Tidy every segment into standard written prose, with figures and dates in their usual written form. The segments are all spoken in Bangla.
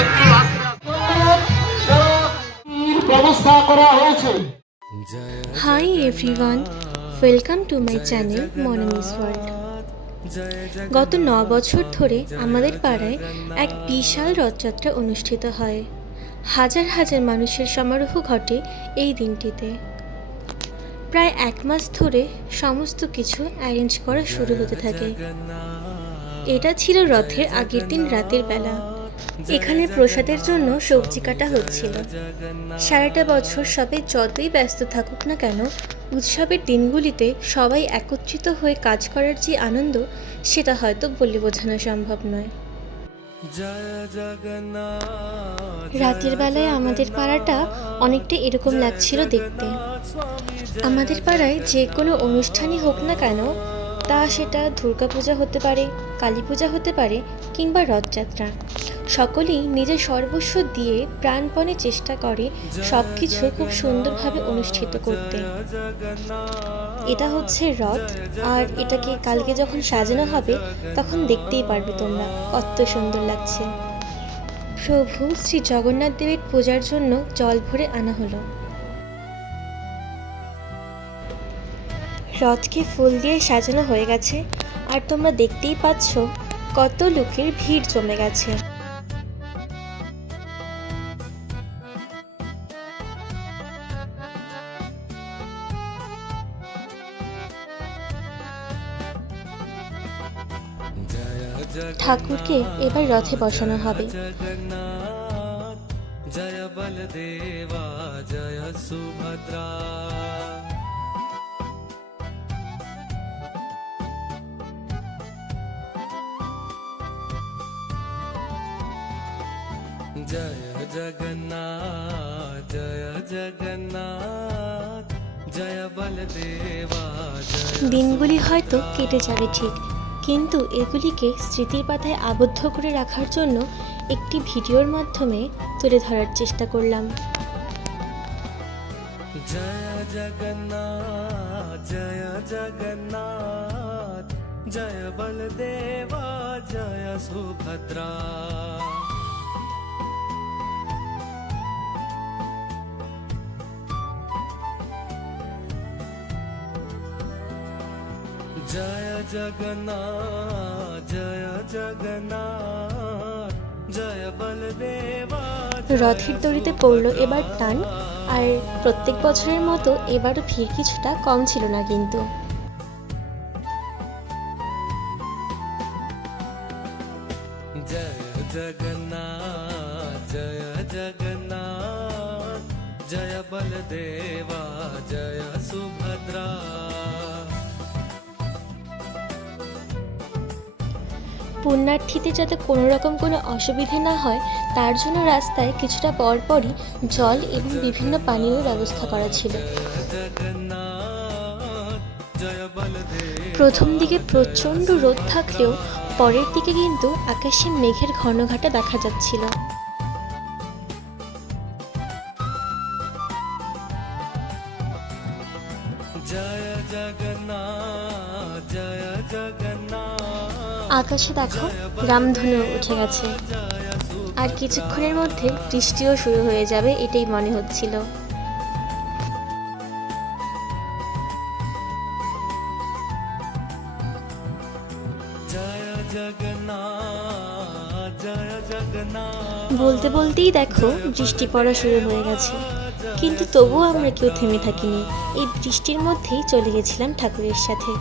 একটু ব্যবস্থা করা হয়েছে। Hi everyone, welcome to my channel Monamis World. গত 9 বছর ধরে আমাদের পাড়ায় এক বিশাল রথযাত্রা অনুষ্ঠিত হয়। হাজার হাজার মানুষের সমারোহ ঘটে এই দিনটিতে। প্রায় 1 মাস ধরে সমস্ত কিছু অ্যারেঞ্জ করা শুরু হতে থাকে। এটা ছিল রথের আগের দিন রাতের বেলা। এখানে প্রসাদের জন্য সবজি কাটা হচ্ছিল। সারাটা বছর সবাই যতই ব্যস্ত থাকুক না কেন, উৎসবের দিনগুলিতে সবাই একত্রিত হয়ে কাজ করার যে আনন্দ, সেটা হয়তো বলে বোঝানো সম্ভব নয়। রাতের বেলায় আমাদের পাড়াটা অনেকটা এরকম লাগছিল দেখতে। আমাদের পাড়ায় যে কোনো অনুষ্ঠানই হোক না কেন, তা সেটা দুর্গাপূজা হতে পারে, কালী পূজা হতে পারে কিংবা রথযাত্রা, সকলেই নিজের সর্বস্ব দিয়ে প্রাণপণে চেষ্টা করে সব কিছু খুব সুন্দরভাবে অনুষ্ঠিত করতে। এটা হচ্ছে রথ, আর এটাকে কালকে যখন সাজানো হবে তখন দেখতেই পারবে তোমরা কত সুন্দর লাগছে। প্রভু শ্রী জগন্নাথ দেবের পূজার জন্য জল ভরে আনা হলো। রথকে ফুল দিয়ে সাজানো হয়ে গেছে, আর তোমরা দেখতেই পাচ্ছ কত লোকের ভিড় জমে গেছে। ঠাকুরকে এবার রথে বসানো হবে। জয় বলদেবা জয় সুভদ্রা। জয় জগন্নাথ জয় জগন্নাথ জয় বলদেবা। দিনগুলি হয়তো কেটে যাবে ঠিক, কিন্তু এগুলিকে স্মৃতির পাতায় আবদ্ধ করে রাখার জন্য একটি ভিডিওর মাধ্যমে তুলে ধরার চেষ্টা করলাম। জয় জগন্নাথ জয় জগন্নাথ জয় বলদেবা জয় সুভদ্রা। জয় জগন্নাথ জয় জগন্নাথ জয় বলদেবা। রথের দড়িতে পড়লো এবার টান, আর প্রত্যেক বছরের মতো এবারও ভিড় কিছুটা কম ছিল না কিন্তু। জয় জগন্নাথ জয় জগন্নাথ জয় বলদেবা জয় সুভদ্রা। পুণ্যার্থীদের যাতে কোনো রকম কোনো অসুবিধে না হয়, তার জন্য রাস্তায় কিছুটা পরপরই জল এবং বিভিন্ন পানীয় ব্যবস্থা করা ছিল। প্রথম দিকে প্রচণ্ড রোদ থাকলেও পরের দিকে কিন্তু আকাশে মেঘের ঘনঘটা দেখা যাচ্ছিল। জয় জগন্নাথ জয় জগন্নাথ। আকাশে দেখো রামধনু উঠে গেছে, আর কিছুক্ষণের মধ্যে বৃষ্টিও শুরু হয়ে যাবে এটাই মনে হচ্ছিল। জয় জগন্নাথ জয় জগন্নাথ। বলতে বলতেই দেখো বৃষ্টি পড়া শুরু হয়ে গেছে, কিন্তু তবুও আমরা কেউ থেমে থাকিনি। এই বৃষ্টির মধ্যেই চলে গেছিলাম ঠাকুরের সাথে।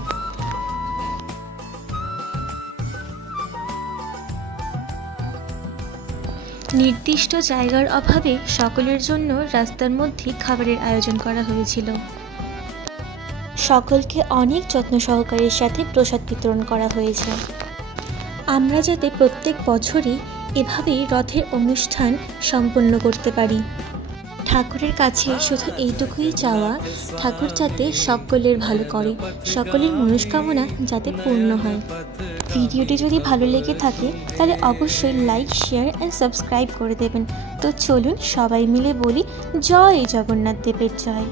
নির্দিষ্ট জায়গার অভাবে সকলের জন্য রাস্তার মধ্যে খাবারের আয়োজন করা হয়েছিল। সকলকে অনেক যত্ন সহকারের সাথে প্রসাদ বিতরণ করা হয়েছে। আমরা যাতে প্রত্যেক বছরই এভাবেই রথের অনুষ্ঠান সম্পন্ন করতে পারি। ঠাকুরের কাছে শুধু এইটুকুই চাওয়া, ঠাকুর যাতে সকলের ভালো করে, সকলের মনস্কামনা যাতে পূর্ণ হয়। ভিডিওটি যদি ভালো লেগে থাকে তাহলে অবশ্যই লাইক, শেয়ার অ্যান্ড সাবস্ক্রাইব করে দেবেন। তো চলুন সবাই মিলে বলি জয় জগন্নাথ দেবের জয়।